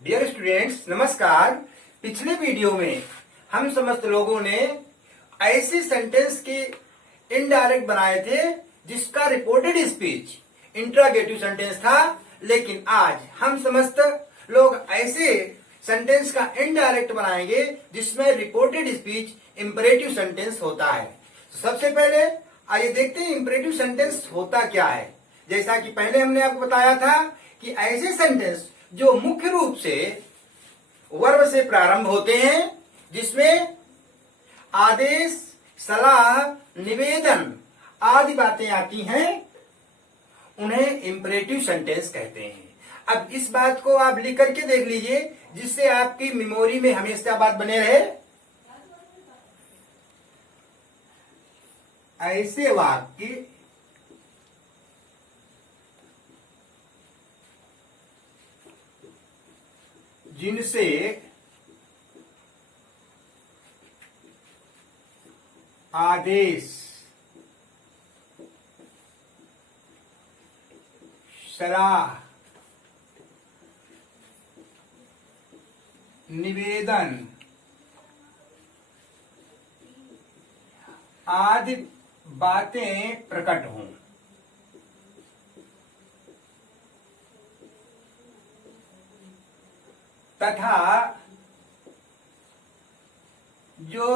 Dear students, नमस्कार। पिछले video में हम समस्त लोगों ने ऐसे सेंटेंस के इनडायरेक्ट बनाए थे जिसका रिपोर्टेड स्पीच इंट्रोगेटिव सेंटेंस था, लेकिन आज हम समस्त लोग ऐसे सेंटेंस का इनडायरेक्ट बनाएंगे जिसमें रिपोर्टेड स्पीच इंपरेटिव सेंटेंस होता है। सबसे पहले आइए देखते हैं इंपरेटिव सेंटेंस होता क्या है। जैसा कि पहले हमने आपको बताया था कि ऐसे सेंटेंस जो मुख्य रूप से वर्ब से प्रारंभ होते हैं, जिसमें आदेश, सलाह, निवेदन आदि बातें आती हैं, उन्हें इंपरेटिव सेंटेंस कहते हैं। अब इस बात को आप लिख करके देख लीजिए, जिससे आपकी मेमोरी में हमेशा बात बने रहे। ऐसे वाक्य जिनसे आदेश, सलाह, निवेदन आदि बातें प्रकट हों, तथा जो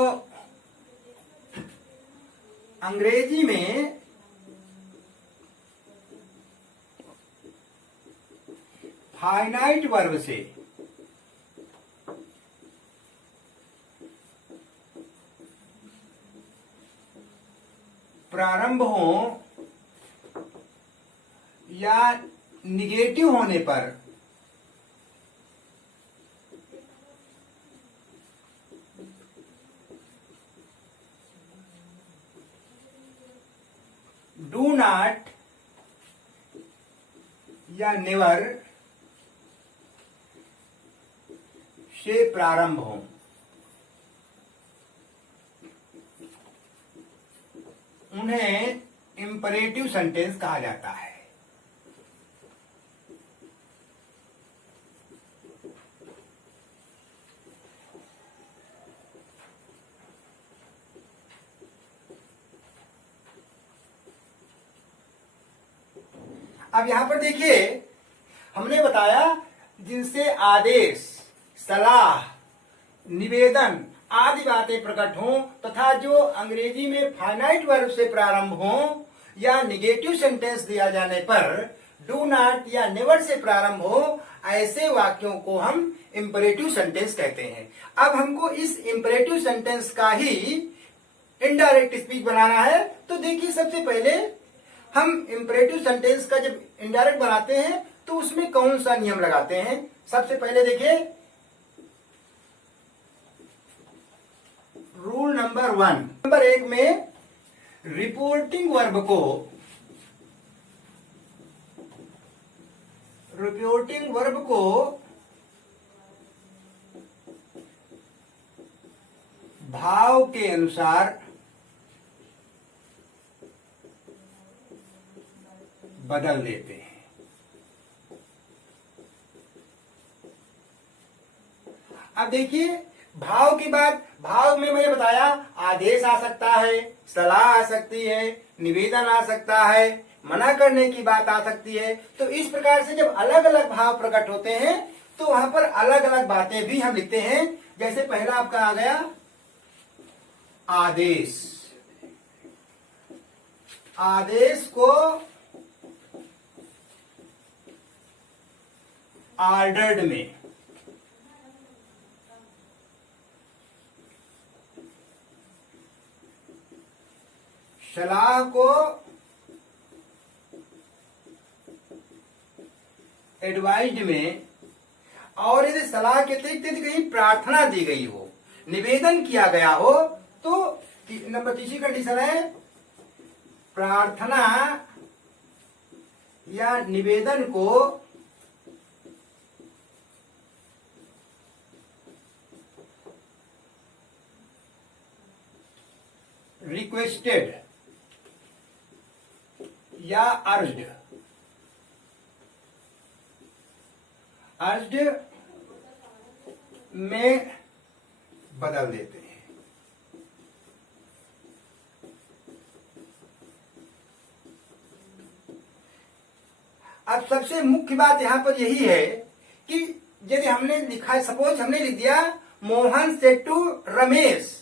अंग्रेजी में फाइनाइट वर्ब से प्रारंभ हो या निगेटिव होने पर डू नॉट या नेवर से प्रारंभ हो, उन्हें इंपरेटिव सेंटेंस कहा जाता है। अब यहां पर देखिए, हमने बताया जिनसे आदेश, सलाह, निवेदन आदि बातें प्रकट हों, तथा जो अंग्रेजी में फाइनाइट वर्ब से प्रारंभ हो या निगेटिव सेंटेंस दिया जाने पर डू नॉट या नेवर से प्रारंभ हो, ऐसे वाक्यों को हम इंपरेटिव सेंटेंस कहते हैं। अब हमको इस इंपरेटिव सेंटेंस का ही इनडायरेक्ट स्पीच बनाना है। तो देखिए, सबसे पहले हम इंपरेटिव सेंटेंस का जब इनडायरेक्ट बनाते हैं तो उसमें कौन सा नियम लगाते हैं। सबसे पहले देखिए, रूल नंबर 1। नंबर 1 में रिपोर्टिंग वर्ब को भाव के अनुसार बदल देते हैं। अब देखिए, भाव की बात, भाव में मैंने बताया आदेश आ सकता है, सलाह आ सकती है, निवेदन आ सकता है, मना करने की बात आ सकती है। तो इस प्रकार से जब अलग अलग भाव प्रकट होते हैं तो वहां पर अलग अलग बातें भी हम लिखते हैं। जैसे पहला आपका आ गया आदेश। आदेश को ऑर्डर्ड में, सलाह को एडवाइज्ड में, और यदि सलाह के अतिरिक्त यदि कहीं प्रार्थना दी गई हो, निवेदन किया गया हो, तो नंबर 3 कंडीशन है प्रार्थना या निवेदन को रिक्वेस्टेड या अर्ज्ड में बदल देते हैं। अब सबसे मुख्य बात यहां पर यही है कि यदि हमने लिखा, सपोज हमने लिख दिया Mohan said to Ramesh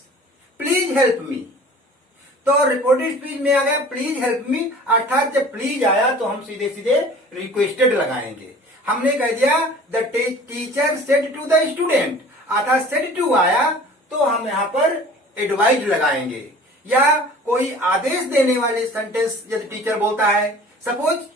please help me, तो रिपोर्टेड स्पीच में आ गया प्लीज हेल्प मी, अर्थात जब प्लीज आया तो हम सीधे सीधे रिक्वेस्टेड लगाएंगे। हमने कह दिया the teacher said to the student, अर्थात सेड टू आया तो हम यहाँ पर एडवाइज लगाएंगे। या कोई आदेश देने वाले सेंटेंस यदि टीचर बोलता है, सपोज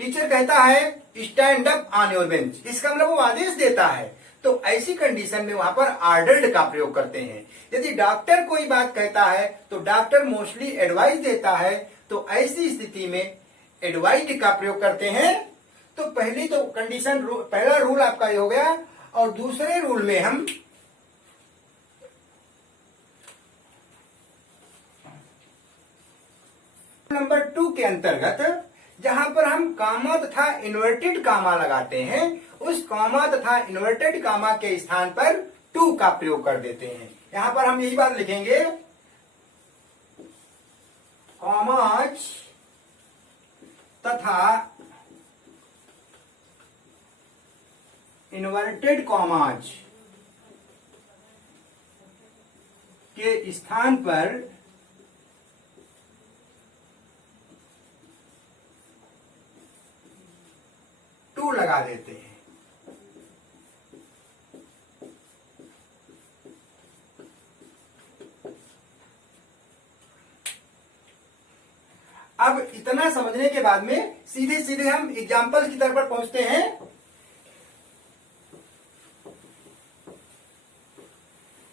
टीचर कहता है stand up on your bench, इसका मतलब वो आदेश देता है, तो ऐसी कंडीशन में वहां पर ऑर्डर्ड का प्रयोग करते हैं। यदि डॉक्टर कोई बात कहता है तो डॉक्टर मोस्टली एडवाइस देता है, तो ऐसी स्थिति में एडवाइज का प्रयोग करते हैं। तो पहली तो कंडीशन, पहला रूल आपका ये हो गया। और दूसरे रूल में हम नंबर 2 के अंतर्गत जहां पर हम कामा तथा इन्वर्टेड कामा लगाते हैं, उस कामा तथा इन्वर्टेड कामा के स्थान पर टू का प्रयोग कर देते हैं। यहां पर हम यही बात लिखेंगे कॉमाज तथा इन्वर्टेड कॉमाज के स्थान पर टू लगा देते हैं। अब इतना समझने के बाद में सीधे सीधे हम एग्जाम्पल की तरफ पर पहुंचते हैं।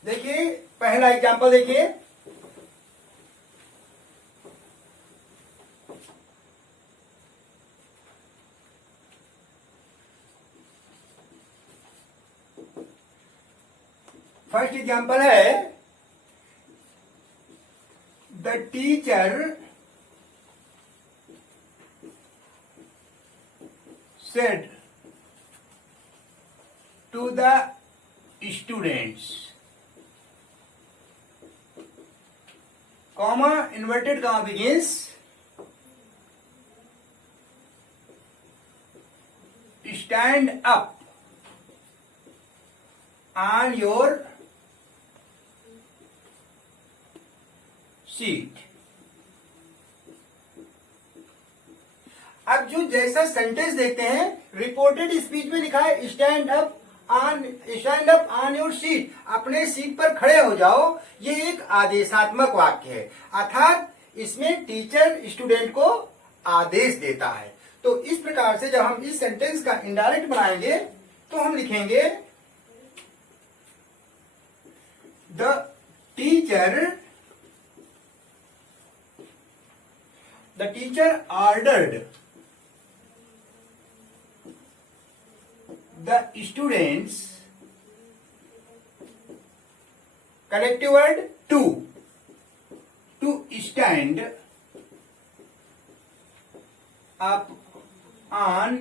देखिए पहला एग्जाम्पल देखिए, फर्स्ट एग्जाम्पल है the teacher said to the students, comma inverted comma begins, stand up on your seat. अब जो जैसा सेंटेंस देखते हैं, रिपोर्टेड स्पीच में लिखा है stand up on your seat, अपने सीट पर खड़े हो जाओ। ये एक आदेशात्मक वाक्य है, अर्थात इसमें टीचर स्टूडेंट को आदेश देता है। तो इस प्रकार से जब हम इस सेंटेंस का इनडायरेक्ट बनाएंगे तो हम लिखेंगे the teacher ordered the students, collective word to stand up on,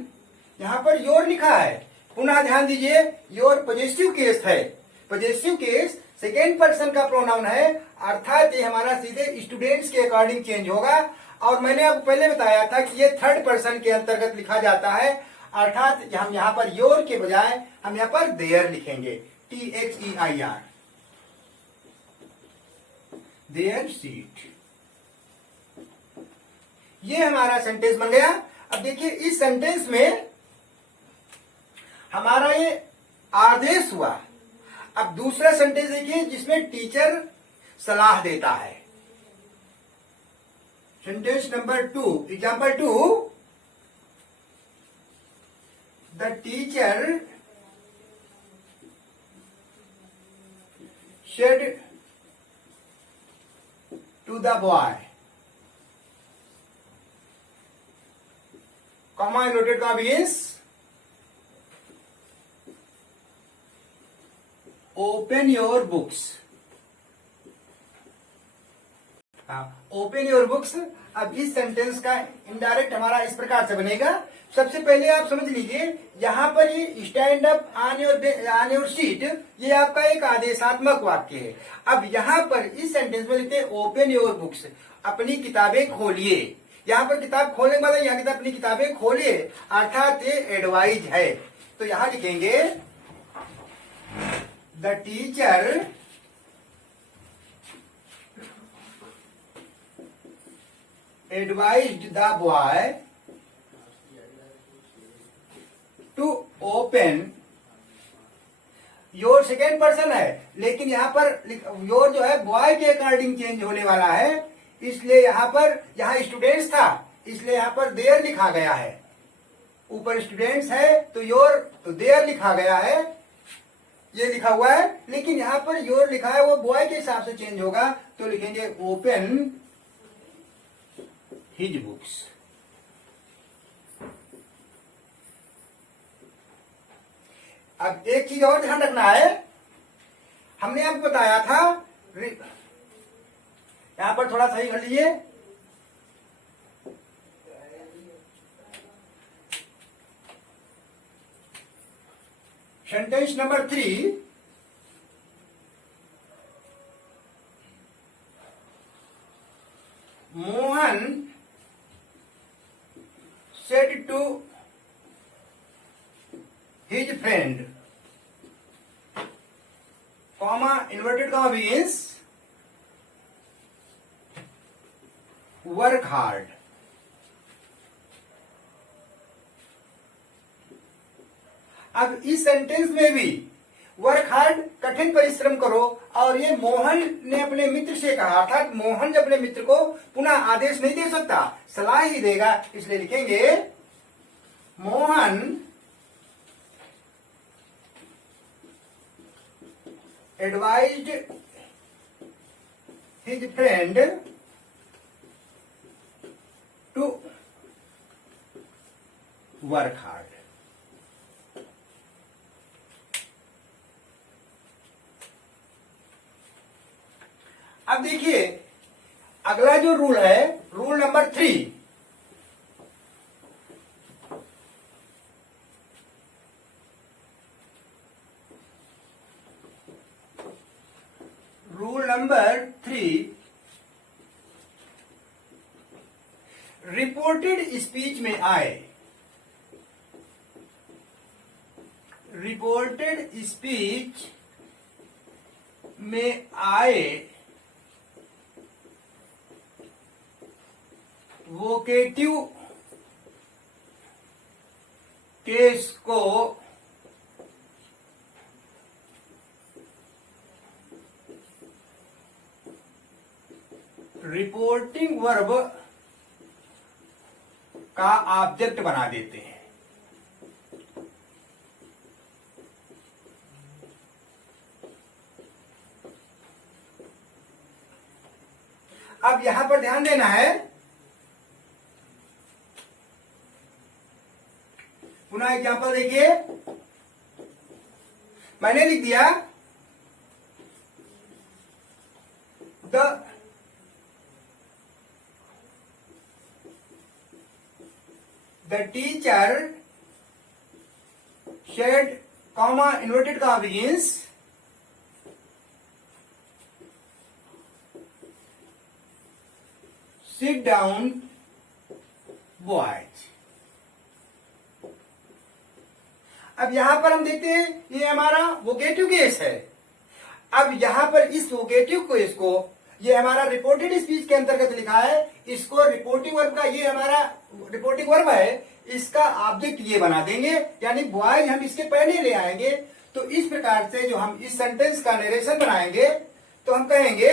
यहां पर योर लिखा है, पुनः ध्यान दीजिए योर पॉजिटिव केस है, पॉजिटिव केस सेकेंड पर्सन का प्रोनाउन है, अर्थात ये हमारा सीधे स्टूडेंट्स के अकॉर्डिंग चेंज होगा। और मैंने आपको पहले बताया था कि ये थर्ड पर्सन के अंतर्गत लिखा जाता है, अर्थात हम यहां पर योर के बजाय हम यहां पर देयर लिखेंगे, THEIR, देयर सीट। ये हमारा सेंटेंस बन गया। अब देखिए इस सेंटेंस में हमारा ये आदेश हुआ। अब दूसरा सेंटेंस देखिए जिसमें टीचर सलाह देता है। Sentence number 2, example 2, the teacher said to the boy, comma noted का बिगिंस, ओपन योर बुक्स। हाँ, ओपन योर बुक्स। अब इस सेंटेंस का इनडायरेक्ट हमारा इस प्रकार से बनेगा। सबसे पहले आप समझ लीजिए, यहाँ पर ये stand up on your seat, ये आपका एक आदेशात्मक वाक्य है। अब यहाँ पर इस सेंटेंस में लिखते हैं ओपन योर बुक्स, अपनी किताबें खोलिए। यहाँ पर किताब खोलने के बाद यहाँ किताब अपनी किताबें खोलिए, अर्थात ये एडवाइज है। तो यहाँ लिखेंगे the teacher advised the boy to open। Your second person है, लेकिन यहाँ पर योर जो है बॉय के अकॉर्डिंग चेंज होने वाला है, इसलिए यहाँ पर, यहाँ स्टूडेंट्स था इसलिए यहाँ पर देयर लिखा गया है। ऊपर स्टूडेंट्स है तो योर, तो देयर लिखा गया है, ये लिखा हुआ है, लेकिन यहाँ पर योर लिखा है वो बॉय के हिसाब से चेंज होगा। तो लिखेंगे ओपन हिज बुक्स। अब एक चीज और ध्यान रखना है, हमने आपको बताया था, यहां पर थोड़ा सही कर लीजिए, sentence number 3, Mohan said to his friend, comma inverted comma begins, work hard। अब इस सेंटेंस में भी वर्क हार्ड, कठिन परिश्रम करो, और ये मोहन ने अपने मित्र से कहा, अर्थात मोहन जब अपने मित्र को पुनः आदेश नहीं दे सकता, सलाह ही देगा, इसलिए लिखेंगे Mohan advised his friend to work hard. अब देखिए अगला जो रूल है, rule number 3, rule number 3, reported speech में आए, रिपोर्टेड स्पीच में आए वोकेटिव केस को रिपोर्टिंग वर्ब का ऑब्जेक्ट बना देते हैं। अब यहां पर ध्यान देना है, पुनः एग्जाम्पल देखिए, मैंने लिख दिया the teacher said, comma inverted comma begins, sit down boys। अब यहां पर हम देखते हैं ये हमारा वोकेटिव केस है। अब यहां पर इस वोकेटिव केस को, ये हमारा रिपोर्टेड स्पीच के अंतर्गत लिखा है, इसको रिपोर्टिंग वर्ब का, ये हमारा रिपोर्टिंग वर्ब है, इसका ऑब्जेक्ट ये बना देंगे, यानी बॉयज हम इसके पहले ले आएंगे। तो इस प्रकार से जो हम इस सेंटेंस का नरेशन बनाएंगे तो हम कहेंगे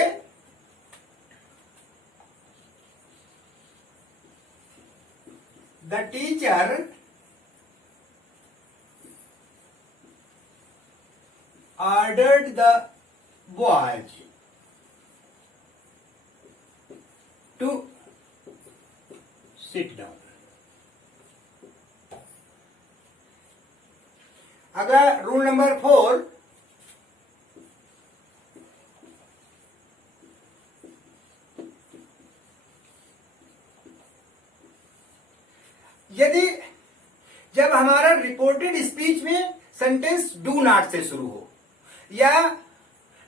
the teacher ordered the boys to sit down। अगर रूल नंबर 4, यदि जब हमारा रिपोर्टेड स्पीच में सेंटेंस डू नॉट से शुरू हो या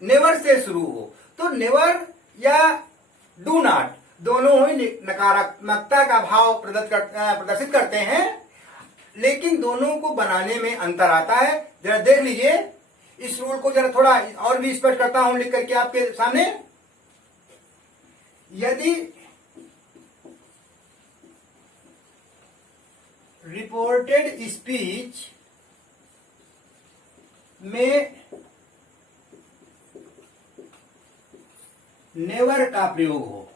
नेवर से शुरू हो, तो नेवर या डू नॉट दोनों ही नकारात्मकता का भाव प्रदर्शित करते हैं, लेकिन दोनों को बनाने में अंतर आता है। जरा देख लीजिए, इस रूल को जरा थोड़ा और भी स्पष्ट करता हूं लिख करके आपके सामने। यदि रिपोर्टेड स्पीच में नेवर का प्रयोग हो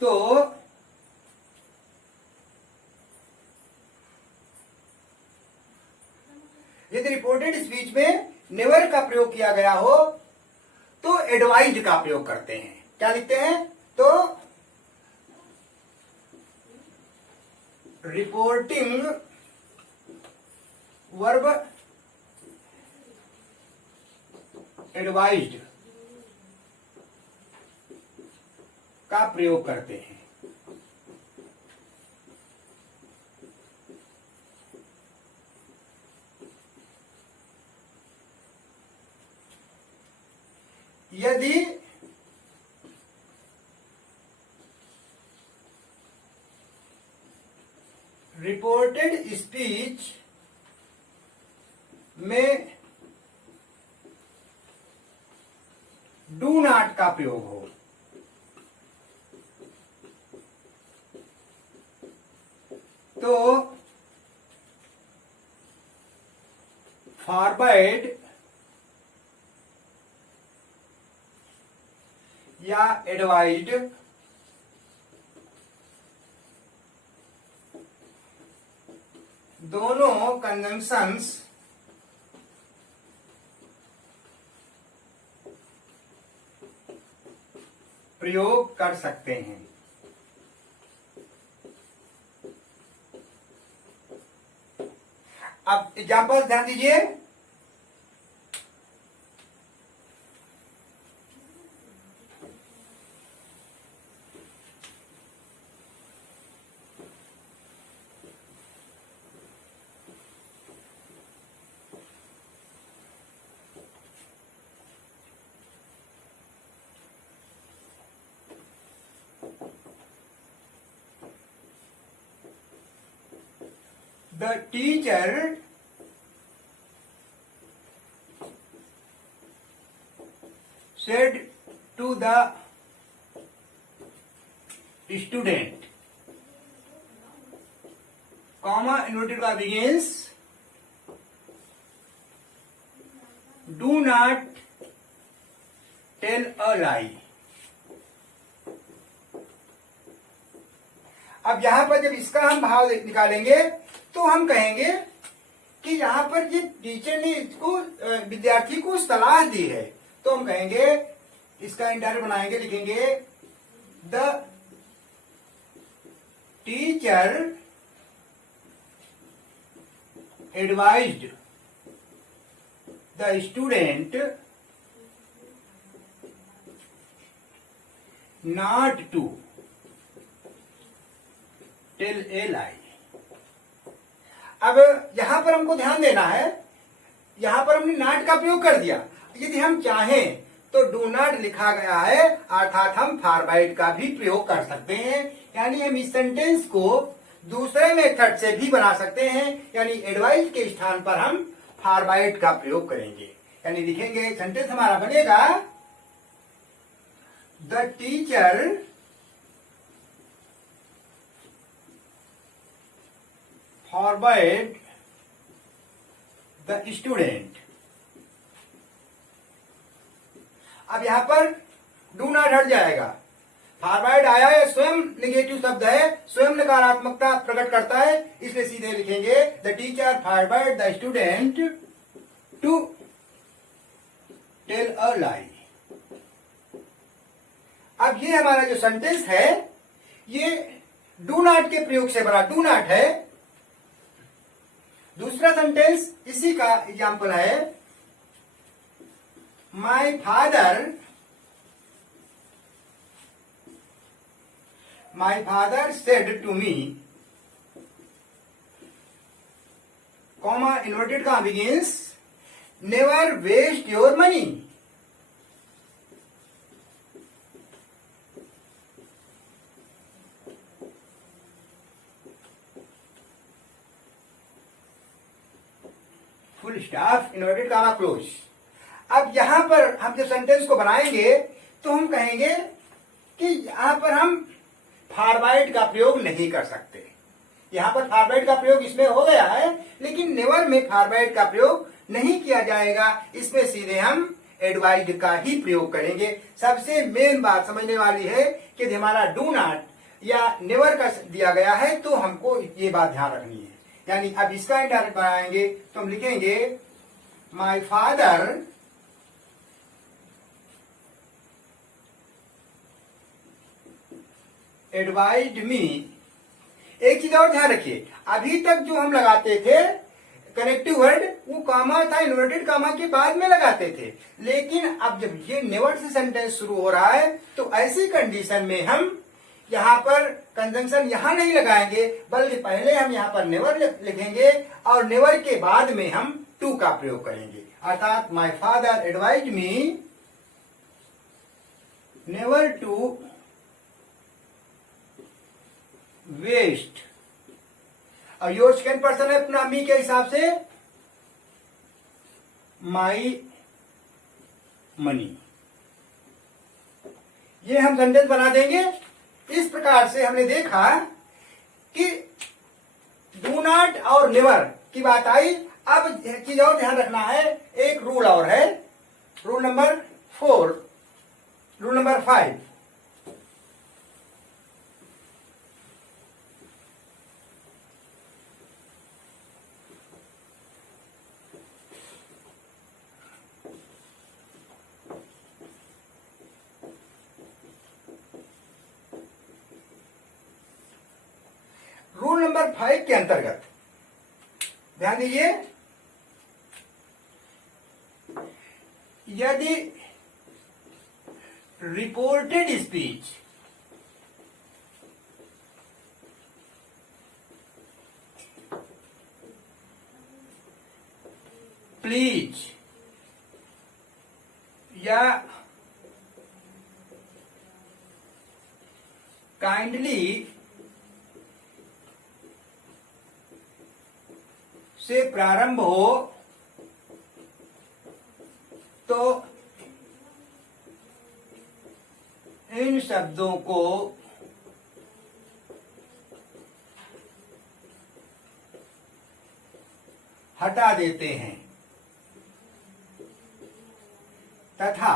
तो यदि रिपोर्टेड स्पीच में नेवर का प्रयोग किया गया हो तो एडवाइज्ड का प्रयोग करते हैं। क्या लिखते हैं? तो रिपोर्टिंग वर्ब एडवाइज्ड का प्रयोग करते हैं। यदि रिपोर्टेड स्पीच में डू नॉट का प्रयोग हो तो फॉरवर्ड या एडवाइज्ड दोनों कंजंक्शंस प्रयोग कर सकते हैं। अब एग्जाम्पल ध्यान दीजिए। The teacher said to the student, comma inverted comma begins, do not tell a lie. अब यहां पर जब इसका हम भाव निकालेंगे तो हम कहेंगे कि यहां पर ये टीचर ने इसको विद्यार्थी को सलाह दी है, तो हम कहेंगे इसका इंडायरेक्ट बनाएंगे, लिखेंगे the teacher advised the student not to tell a lie. अब यहां पर हमको ध्यान देना है, यहां पर हमने नॉट का प्रयोग कर दिया। यदि हम चाहें तो डू नॉट लिखा गया है, अर्थात हम फॉरवर्ड का भी प्रयोग कर सकते हैं। यानी हम इस सेंटेंस को दूसरे मेथड से भी बना सकते हैं, यानी एडवाइज के स्थान पर हम फॉरवर्ड का प्रयोग करेंगे। यानी लिखेंगे, सेंटेंस हमारा बनेगा the teacher forward the student. अब यहां पर डू नॉट हट जाएगा, फॉरवर्ड आया है, स्वयं निगेटिव शब्द है, स्वयं नकारात्मकता प्रकट करता है, इसलिए सीधे लिखेंगे the teacher forward the student to tell a lie. अब ये हमारा जो सेंटेंस है ये डू नॉट के प्रयोग से बना डू नॉट है। दूसरा सेंटेंस इसी का एग्जाम्पल है, my father my father said to me, comma inverted comma begins, never waste your money. Full stop, inverted comma close. अब यहां पर हम जब सेंटेंस को बनाएंगे तो हम कहेंगे कि यहां पर हम फॉरवर्ड का प्रयोग नहीं कर सकते। यहां पर फॉरवर्ड का प्रयोग इसमें हो गया है, लेकिन नेवर में फॉरवर्ड का प्रयोग नहीं किया जाएगा। इसमें सीधे हम एडवाइज्ड का ही प्रयोग करेंगे। सबसे मेन बात समझने वाली है कि हमारा डू नॉट या नेवर का दिया गया है तो हमको ये बात ध्यान रखनी है। यानी अब इसका इनडायरेक्ट बनाएंगे तो हम लिखेंगे माई फादर एडवाइज्ड मी। एक चीज और ध्यान रखिए, अभी तक जो हम लगाते थे कनेक्टिव वर्ड वो कामा था, इन्वर्टेड कामा के बाद में लगाते थे, लेकिन अब जब ये नेवर से सेंटेंस शुरू हो रहा है तो ऐसी कंडीशन में हम यहाँ पर कंजंक्शन यहाँ नहीं लगाएंगे, बल्कि पहले हम यहाँ पर नेवर लिखेंगे और नेवर के बाद में हम टू का प्रयोग करेंगे। अर्थात my father advised me never to waste. और योर सेकेंड पर्सन है अपना मी के हिसाब से माई मनी। ये हम सेंटेंस बना देंगे। इस प्रकार से हमने देखा कि डू नॉट और नेवर की बात आई। अब चीज और ध्यान रखना है, एक रूल और है, rule number 4, rule number 5। Rule number 5 के अंतर्गत ध्यान दीजिए, यदि रिपोर्टेड स्पीच प्लीज या काइंडली से प्रारंभ हो तो इन शब्दों को हटा देते हैं तथा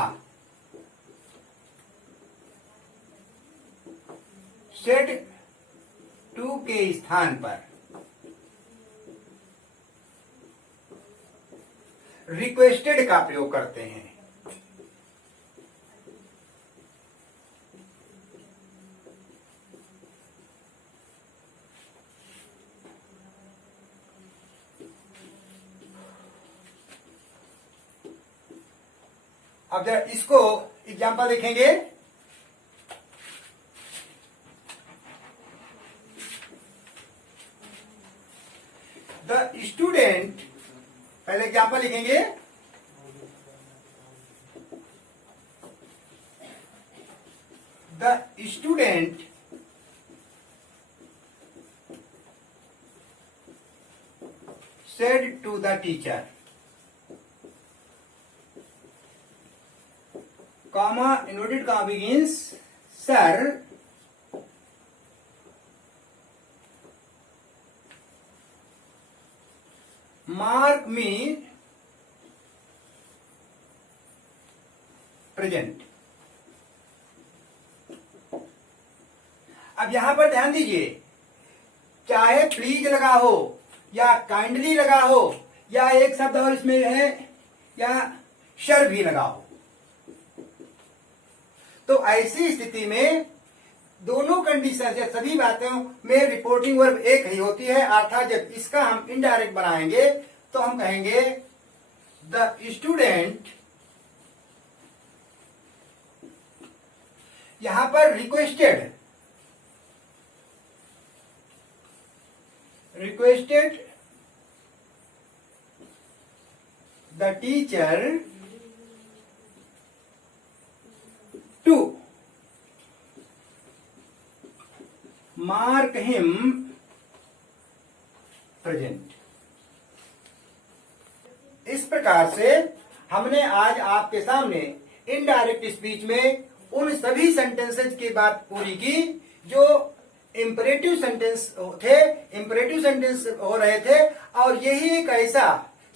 सेड टू के स्थान पर रिक्वेस्टेड का प्रयोग करते हैं। अब जरा इसको एग्जाम्पल देखेंगे। द स्टूडेंट, पहले एग्जाम्पल लिखेंगे, the student said to the teacher, comma inverted comma begins, sir, mark me present। अब यहां पर ध्यान दीजिए, चाहे प्लीज लगा हो या काइंडली लगा हो या एक शब्द और इसमें है या शर भी लगा हो, तो ऐसी स्थिति में दोनों कंडीशन या सभी बातों में रिपोर्टिंग वर्ब एक ही होती है। अर्थात जब इसका हम इनडायरेक्ट बनाएंगे तो हम कहेंगे द स्टूडेंट, यहां पर requested requested the teacher to mark him present। इस प्रकार से हमने आज आपके सामने इनडायरेक्ट स्पीच में उन सभी सेंटेंसेज की बात पूरी की जो इंपरेटिव सेंटेंस थे, इंपरेटिव सेंटेंस हो रहे थे, और यही एक ऐसा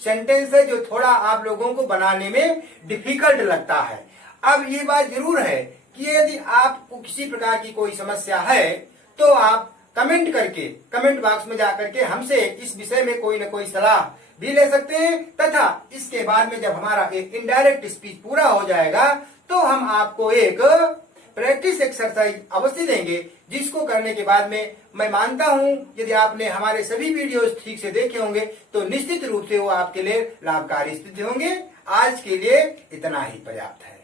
सेंटेंस है जो थोड़ा आप लोगों को बनाने में डिफिकल्ट लगता है। अब ये बात जरूर है कि यदि आपको किसी प्रकार की कोई समस्या है तो आप कमेंट करके, कमेंट बॉक्स में जाकर के हमसे इस विषय में कोई न कोई सलाह भी ले सकते हैं, तथा इसके बाद में जब हमारा एक इनडायरेक्ट स्पीच पूरा हो जाएगा तो हम आपको एक प्रैक्टिस एक्सरसाइज अवश्य देंगे, जिसको करने के बाद में मैं मानता हूं यदि आपने हमारे सभी वीडियोस ठीक से देखे होंगे तो निश्चित रूप से वो आपके लिए लाभकारी सिद्ध होंगे। आज के लिए इतना ही पर्याप्त है।